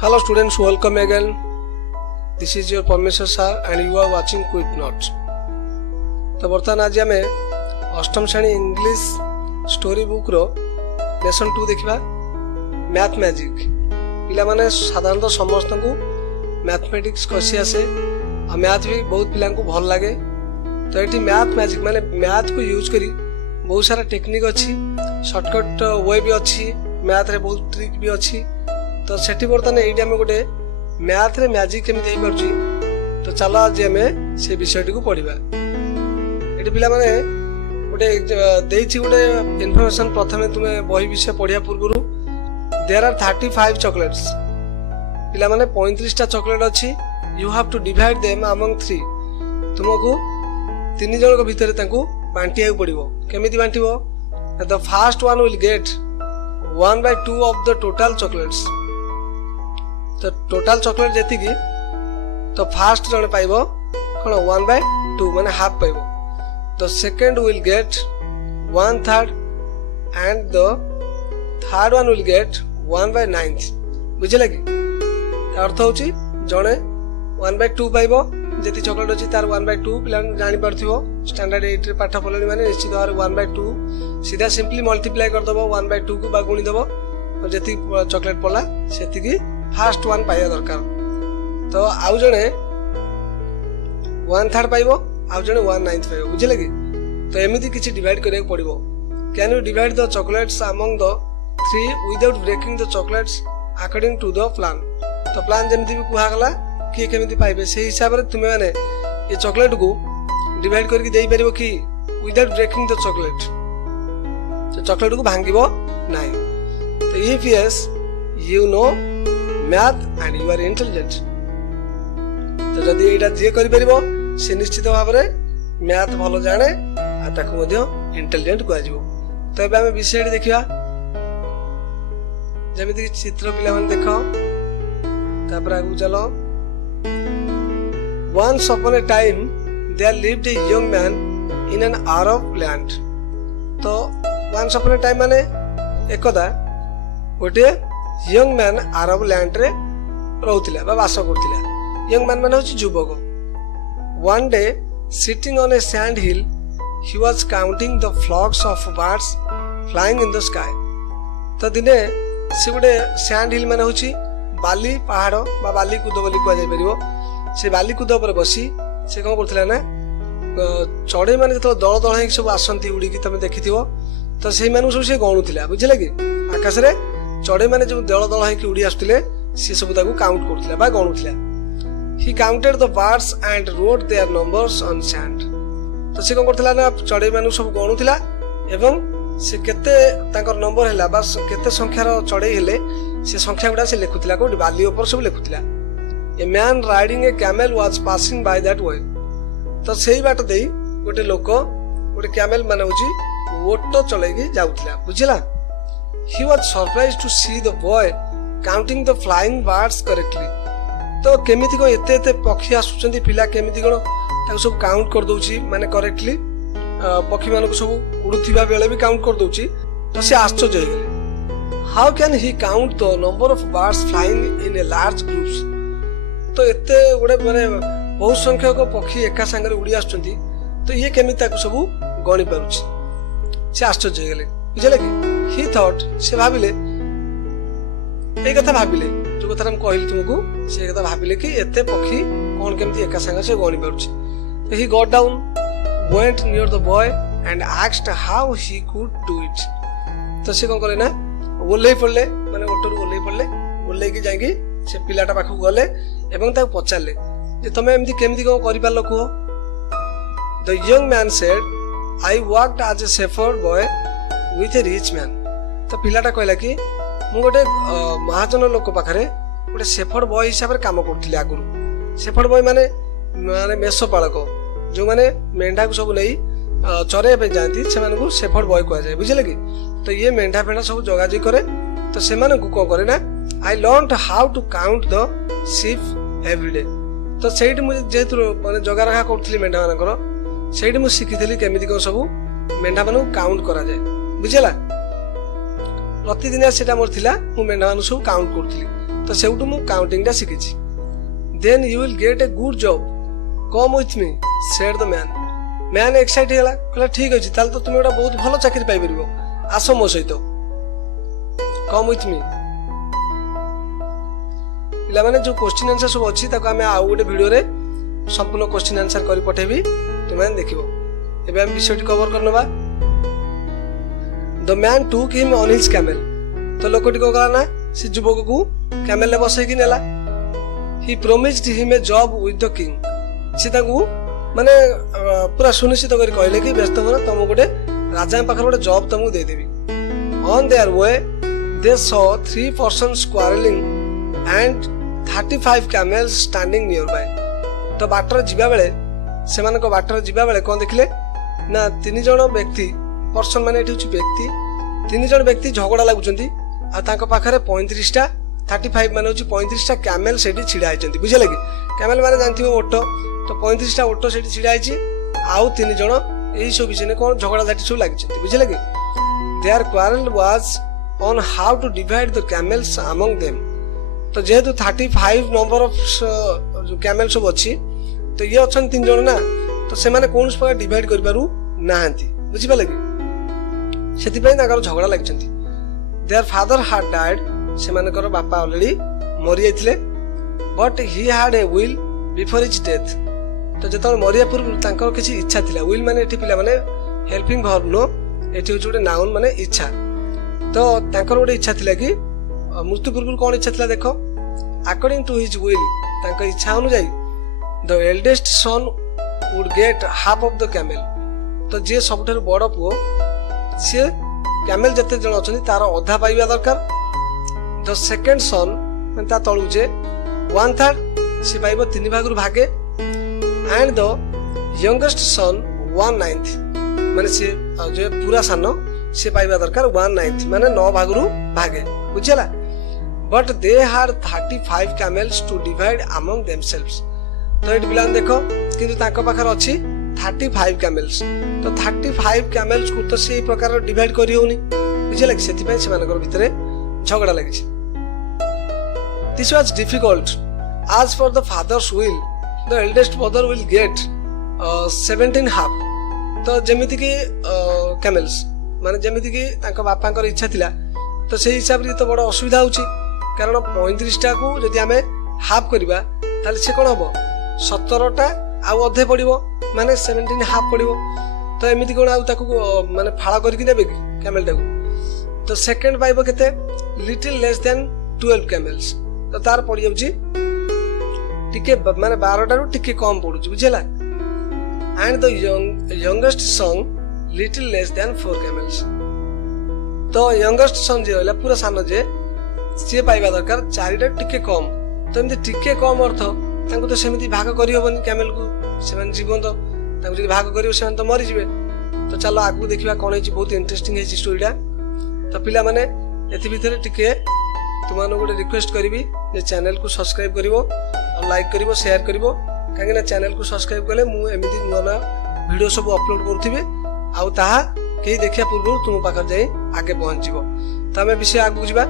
Hello students, welcome again. This is your Parmeshwar sir and you are watching Quick Notes. तो बर्तमान आज आम अष्टम श्रेणी इंग्लिश स्टोरी बुक रो लेसन 2 देखा मैथ मैजिक। पिला माने साधारणतः समस्त को मैथमेटिक्स कसी आसे और मैथ भी बहुत पिला को भल लगे। तो ये मैथ मैजिक माने मैथ को यूज करी बहुत सारा टेक्निक अच्छी, शॉर्टकट वे भी अच्छी, मैथ रे बहुत ट्रिक भी अच्छी। तो सेठी बर्तमान ये गोटे मैथ रे मैजिक केमी हो पार्ची। तो चलो आज आम से विषयटी को पढ़ा। ये पिला माने गोटे गोटे इनफॉरमेशन प्रथम तुम्हें बही विषय पढ़िया पूर्व देयर आर 35 चॉकलेट्स। पिला माने 35टा चॉकलेट अच्छी। You have to divide them among 3। तुमको 3 जन भितर बांटिया पड़ो। केमिति बांटिबो? The first one will get 1/2 of the total chocolates. तो टोटल चॉकलेट जेती की तो फर्स्ट जन पाइबो कोन 1/2 माने हाफ पाइबो। The second will get 1/3 and the third one will get 1/9। बुझिला कि अर्थ होची जने 1/2 पाइबो। जेती चॉकलेट अछि तार 1/2 पिला जानि परथिबो। स्टैंडर्ड 8 रे पाठ पढले माने निश्चित भाव 1/2 सीधा सिंपली मल्टीप्लाई कर दबो 1/2 को बा गुणी दबो और जेती चॉकलेट पड़ला सेती की फर्स्ट वन पाइबा दरकार। तो आउ जने 1/3 पाइबो, आउ जने 1/9 पाइबो। बुझिले कि तो एमिति किछि डिवाइड करिया पड़िबो। Can you divide the chocolates among the 3 without breaking the chocolates according to the plan. तो प्लान जेमिति भी कुहा गला कि केमिति पाइबे से हिसाब रे तुमे माने ये चॉकलेट को डिवाइड करके देई परिबो कि विदाउट ब्रेकिंग द चॉकलेट। तो चॉकलेट को भांगिबो नाही। तो if yes you know math and you are intelligent. तो जदि एटा जे करि परिबो से निश्चित भाव रे मैथ भलो जाने आ ताको मध्य इंटेलिजेंट कुआ जिवो। तो एबे हम विषय देखिबा। जेमिति कि चित्र पिला मन देखो तापर आगु चलो। Once upon a time there lived a young man in an Arab land. तो once upon a time माने एकदा गोटे यंग मैन अरब लैंड रे रहउतिला बा वास करतिला। यंग मैन माने होची युवक। One day sitting on a sand hill he was counting the flocks of birds flying in the sky. तो दिने से गोटे सैंड हिल माने होची बाली पहाड़ बा बाली कूद बोली कुआ जाय परिबो। से बाली कूद पर बसी से कौन करथिला ना चढ़ई माने जतो दल दल हे सब आसंती उड़ी की तमे देखिथिबो। तो सेही मानु सब से गणुथिला। बुझिला कि आकाश रे चढ़ई माने जो दल दल हे की उड़ी आस्थिले से सब ताकू काउंट करथिला बा गणुथिला। He counted the birds and wrote their numbers on sand. तो से कौन करथिला ना चढ़ई मानु सब गणुथिला एवं से केते ताकर नंबर हैला बा केते संख्यार चढ़ई हेले से संख्या गुडा से लिखुथिला को बाली ऊपर सब लिखुथिला। A man riding a camel was passing by that way. तो सेही बाट देई गोटे लोक गोटे कैमल माने होची ओटो चलेगी जाउथिला। बुझिला? He was surprised to see the boy counting the flying birds correctly. तो केमिति को एते एते पक्षी आसुचंती पिला केमिति कोन ताको सब काउंट कर दोची माने करेक्टली पक्षी मानको सब उडुथिबा बेले भी काउंट कर दोची। तो से आश्चर्य हो गेले। How can he count the number of birds flying in a large groups? तो एते गोटे माने बहुत संख्यक पक्षी एका संगे उड़ी आछंती। तो ये केमिति ताको सब गणी पारुछि। से आश्चर्य हो गेले। बुझले कि ही थॉट से भाबिले ए कथा भाबिले जो कथा हम कहली तुमको से कथा भाबिले कि एते पक्षी कोन केमिति एका संगे से गणी पारुछि। तो he got down went near the boy and asked how he could do it. तो से कोन करे ना ओल्लै पड़ले माने ओटरू ओल्लै पड़ले ओल्लै की जाईकी से पिलाटा पाखु गले एवं ताको पचारले जे तमे एमदी केमदी को करि पालो को। The young man said I worked as a shepherd boy with a rich man. तो पिलाटा कहला कि मु गोटे महाजन लोक पाखरे गोटे शेफर्ड बॉय हिसाब रे काम करथिले आगुरु। शेफर्ड बॉय माने माने मेषपालक जो माने मेंढा को सब नै चरे पे जानती से माने को शेफर्ड बॉय कहया जाय। बुझिले कि तो ये मेंढा फेंढा सब जगाजी करे। तो से माने को करे ना I learned how to count the sheep every day. तो सेठी मु जेतु माने जगा रखा करथली मेंढा मानकर सेठी मु शिखिथली केमिति को सब मेंढा मानु काउंट करा जाय। बुझिला? प्रतिदिन सेटा मोर थिला मु मेंढा मानु सब काउंट करथली। तो सेउटु मु काउंटिंग शिखी then you will get a good job come with me said the man man excite होला कहला ठीक अछि ताल तो तुम एटा बहुत भलो चाकरी पाइ परिबो आसो मो सहित कम विथ मी पिला माने जो क्वेश्चन आंसर सब अछि ताको हमें आउ गोटे वीडियो रे संपूर्ण क्वेश्चन आंसर करी पठेबी तुमे देखिबो एबे हम विषयटी कवर करनबा the man took him on his camel तो लोकटी को कहला ना से युवक को कैमल ले बसै कि नेला he promised him a job with the king से ताकू माने पूरा सुनिश्चित करी कहले कि व्यस्त हो तुम गोटे राजा पाखर गोटे जॉब तुमको दे देबी on their way they saw 3 persons quarrelling and 35 camels standing nearby तो बाटर जिबा बेले सेमान को बाटर जिबा बेले कोन देखले ना 3 जण व्यक्ति पर्सन माने एठी छु व्यक्ति 3 जण व्यक्ति झगड़ा लागुचंती आ तांको पाखरे 35 टा 35 माने छु 35 टा कैमल सेठी छिडा आइचंती बुझे लगी कैमल माने जानथिबो ओटो तो 35 टा ओटो सेठी छिडा आइची आउ 3 जण एही सब विषय ने कोन झगड़ा लाठी सब लागिचंती बुझे लगी their quarrel was on how to divide the camels among them तो जेहेतु 35 नंबर ऑफ जो कैमल सब अच्छी तो ये अच्छा 3 जण ना तो से माने कौन प्रकार डिवाइड कर पारू नाहंती बुझी पाले कि सेति पई नागर झगड़ा लागचंती देयर फादर हैड डाइड से माने कर बापा ऑलरेडी मरि जाइथिले but he had a will before his death तो जतल मरिया पूर्व तांकर किछि इच्छा थिला विल माने एठी पिला माने हेल्पिंग वर्ब नो एठी होछ गोटे नाउन माने इच्छा तो तांकर गोटे इच्छा थिला कि मृत्यु पूर्व कौन इच्छा थिला देखो अकॉर्डिंग टू हिज विल तांकर इच्छा अनुसार the eldest son would get half of the camel तो जे सबठार बड़ पुओ से कैमल जते जण अछनी तार आधा पाइबा दरकार द सेकंड सन ता तळु जे 1/3 से पाइबो 3 भाग रु भागे एंड द यंगेस्ट सन 1/9 माने से जे पूरा सानो से पाइबा दरकार 1/9 माने 9 भाग रु भागे बुझला but they had 35 camels to divide among themselves तो एट बिलान देखो किंतु ताको पाखर अछि 35 कैमल्स तो 35 कैमल्स को तो से प्रकार डिवाइड करि होनी बुझला कि सेति पय से मानकर भितरे झगड़ा लागि this was difficult as for the father's will the eldest brother will get 17 half तो जेमिति कि कैमल्स माने जेमिति कि तांको बापांकर इच्छा थिला तो से हिसाब रे तो बड़ असुविधा होची कारण 35 टा को जदि हमें हाफ करबा ताले से कोन होबो 17 टा आ अधे पड़िबो माने 17 हाफ पड़िबो तो एमिति कोन आ ताको माने फाळा करके नेबे कि कैमल टाको तो सेकंड पाइबो केते लिटिल लेस देन 12 कैमल्स तो तार पड़ी जाउची टिके माने 12 टा रु टिके कम पडुची बुझला and the youngest son little less than 4 camels तो यंगेस्ट सन जे होला पूरा सानो जे से पाइबा दरकार 4 टा टिके कम तो एमती टिके कम अर्थ तांको तो सेमिति भाग करि होबनी कैमल को सेमन जीवन तो तांको जदि भाग करियो सेमन तो मरि जिवे तो चलो आगु देखिबा कोन हेची बहुत इंटरेस्टिंग हेची स्टोरीटा तो पिला माने एथि भितरे टिके तुमानो गोटे रिक्वेस्ट करिवि जे चैनल को सब्सक्राइब करिवो और लाइक करिवो शेयर करिवो काहे ना चैनल को सब्सक्राइब कले मु एमिति नना वीडियो सब अपलोड करथिबे आउ ताहा केही देखिया पूर्व तुम पाखर जाई आगे पहुंच जिवो त हमें विषय आगु जिबा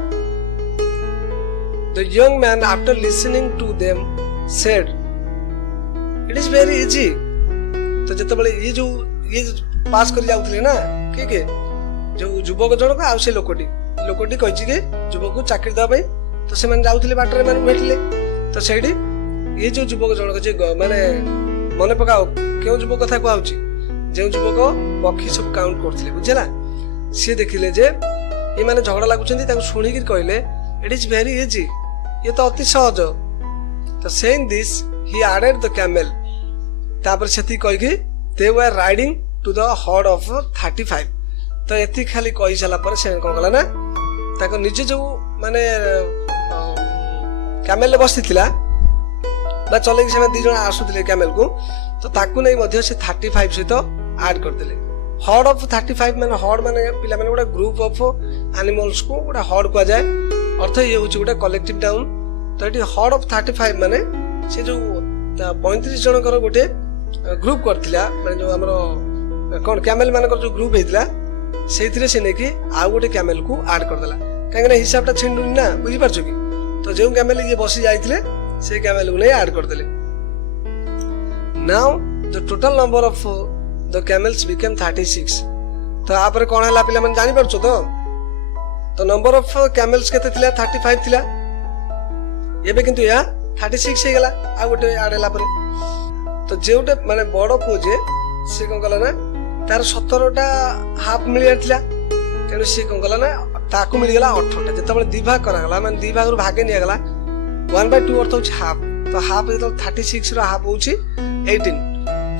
the young man after listening to them said it is very easy तो जते बळे ये पास कर जाउथले ना के जो युवक जनक आ से लोकटी कहि कि युवक को चाकरी दबा तो से मन जाउथले बाटर मन भेटले तो सेडी ये जो युवक जनक जे माने मने पकाओ केउ युवक कथा कहउची जे युवक पक्षी सब काउंट करथले बुझला से देखिले जे ये माने झगड़ा लागुचंती ताको सुनी कि कहले इट इज वेरी इजी ये तो अति सहज तो saying this he added the camel तापर सेति कहि कि they were riding to the herd of 35 तो एति खाली कहि साला पर से कोन कला ना ताको निजे जो माने कैमल ले बसिथिला बा चले कि से दी जण आसुथिले कैमल को तो ताकू नै मध्ये से 35 से तो ऐड कर देले हॉर्ड ऑफ 35 माने हॉर्ड माने पिला माने गोटा ग्रुप ऑफ एनिमल्स को गोटा हॉर्ड को जाय अर्थ ये होची गोटा कलेक्टिव डाउन तो एटी हॉर्ड ऑफ 35 माने से जो 35 जण कर गोटे ग्रुप करथिला माने जो हमरो कोन कैमल माने जो ग्रुप हेतिला सेथिरे से नेकी आ गोटे कैमल को ऐड कर देला काहे ना हिसाबटा छिंडुनी ना बुझी पारछो कि तो जो कैमेल ये बसी जाइथिले से कैमेल को नहीं ऐड कर देले। Now the total number of the camels became 36। तो आपरे कोन हला पिला मन जानि परछो तो नंबर ऑफ कैमल्स केते थिला 35 थिला एबे किंतु या 36 हे गेला आ गोटे ऐड हला परे। तो जेउटे माने बड़ पो जे से कोन कला ना तार 17टा हाफ मिलियर थिला तेणु सी कोन कला ना ताकू मिल गला 18टा जतबे दि भाग करा गला माने दि भाग रु भागे निया गला 1/2 अर्थ होछि हाफ। तो हाफ जतबे 36 रो हाफ होछि 18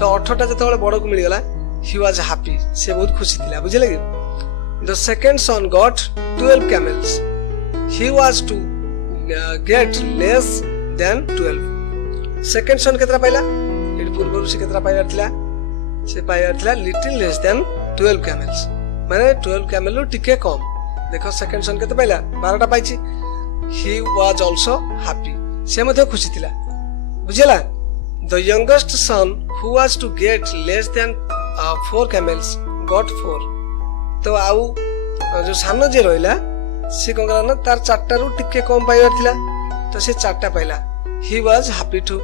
तो 18टा जतबे बड़ को मिल गला ही वाज हैप्पी से बहुत खुशी थिला बुझले कि। The second son got 12 camels he was to get less than 12। Second son केतरा पाइला एट पूर्व से केतरा पाइला थिला से पाइला थिला लिटिल लेस देन 12 camels माने 12 camel रो टिके कम। देखो सेकंड सन केते पाइला 12टा पाइछि he was also happy से मध्ये खुशी थिला बुझला। The youngest sun who was to get less than 4 camels got 4। तो आउ जो सानो जे रहिला से कोन करना तार 4टा रु टिके कम पाइबार थिला तो से 4टा पाइला he was happy too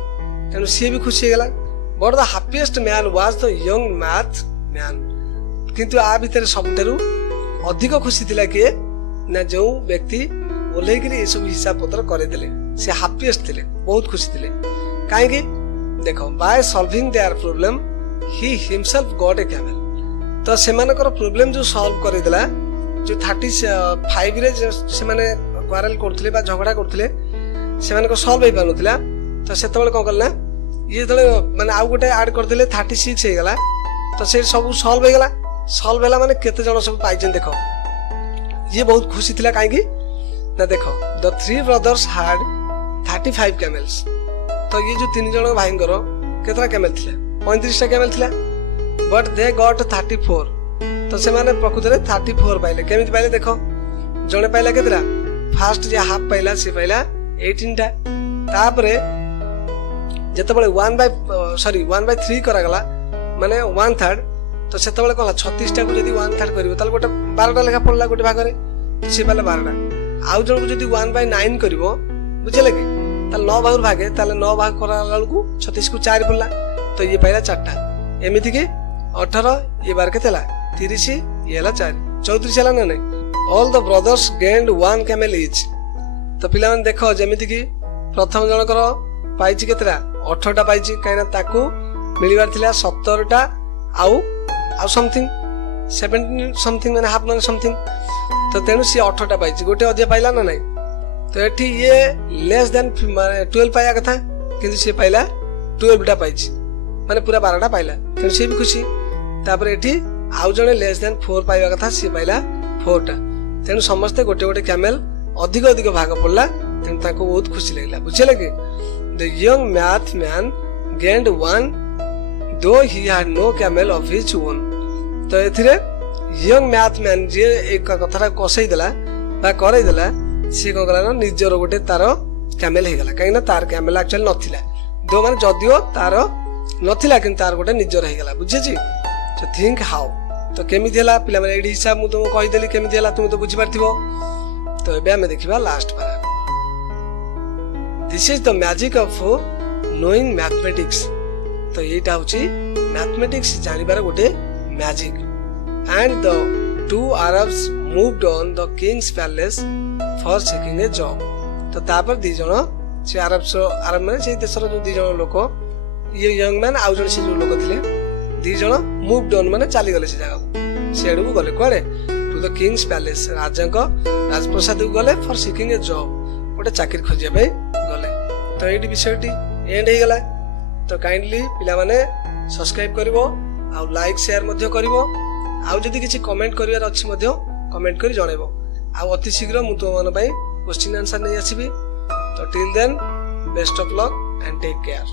तेनु से भी खुशी गेला। But the happiest man was the young math man. किंतु आ भीतर सबठारु अधिक खुशी थिला के ना जो व्यक्ति ओले गिरी ए सब हिसाब पत्र करे देले से हैप्पीएस्ट थिले बहुत खुशी थिले काहे कि देखो by solving their problem he himself got a camel. तो सेमानकर प्रॉब्लम जो सॉल्व करे देला जो 35 रे से माने क्वारल करथले बा झगड़ा करथले सेमान को सॉल्व होई पानुथला तो सेतबेले कोन करला ये तले माने आउ गोटे ऐड कर देले 36 हे गेला तो से सब सॉल्व हो गेला। सॉल्व भेला माने केते जण सब पाइजन देखो ये बहुत खुशी थिला काहे कि ना देखो द 3 ब्रदर्स हैड 35 कैमल्स। तो ये जो 3 जण भाईंकर केतरा कैमल थिला 35टा कैमल थिला बट दे गॉट 34। तो से माने प्रकृति रे 34 पाइले केमिति पाइले देखो जणे पाइला केतरा फास्ट जे हाफ पाइला से पाइला 18टा तापरे जतबेले 1/3 करा गला माने 1/3 तो सेतबेले कहला 36टा को जदी 1/3 करिवो ताले गोटे 12टा लेखा पड़ला गोटे भाग रे से पाइला 12टा आउ जण को जदी 1/9 करिवो बुझले कि ताले 9 भाग भागे ताले 9 भाग करा लालकू 36 को 4 पड़ला तो ये पाइला 4टा एमिति कि 18 ये बार केतेला 30 ये हला 4 34 हला ना नहीं। All the brothers gained 1 camel each. तो पिला मन देखो जेमिति कि प्रथम जण कर पाइछि केतरा 18टा पाइछि काइना ताकू मिलिबार थिला 17टा आउ समथिंग 17 समथिंग माने हाफ माने समथिंग तो तेनु सी 18टा पाइछि गोटे अधिया पाइला ना नहीं। तो एठी ये लेस देन माने 12 पाया कथा किंतु से पाइला 12टा पाइछि माने पूरा 12टा पाइला तेनु से भी खुशी। तापर एठी आउ जणे लेस देन 4 पाइबा कथा से पाइला 4टा तेनु समस्त गोटे गोटे कैमल अधिक अधिक भाग पड़ला तेनु ताको बहुत खुशी लागला बुझले कि। The young math man gained 1 though he had no camel of his own. तो एथिरे यंग मैथ मैन जे एक कथरा कसई देला बा करई देला से को गला ना निजरो गोटे तार कैमल हे गला काइना तार कैमल एक्चुअली नथिला दो माने जदियो तार नथिला किन तार गोटे निजरो हे गला बुझे जी। तो थिंक हाउ तो केमिति हला पिला माने एडी हिसाब मु तुमको कहि देली केमिति हला तुम तो बुझि पारथिबो। तो एबे हमें देखिबा लास्ट पारा। This is the magic of knowing mathematics. तो एटा होची मैथमेटिक्स जानिबार गोटे magic. And the 2 Arabs moved on the Kings palace for seeking A job. तो तापर दी जण से अरब माने से देशर जो दी जण लोक ये यंग मैन आउ जण से जो लोक थिले दी जण मूव्ड ऑन माने चली गले से जगह को से एडू गले कोडे टू द किंग्स पैलेस राजा को राजप्रसाद को गले फॉर सीकिंग ए जॉब गोटे चाकरी खोजिया पे गले। तो एडी विषयटी एंड हे गला। तो काइंडली पिला माने सब्सक्राइब करिवो आ लाइक शेयर मध्य करिवो आ जदी किछि कमेंट करिवार अछि मध्य कमेंट करी जणेबो आ अति शीघ्र मु तो मन पई क्वेश्चन आंसर नै आसीबी। तो till then best of luck and take care.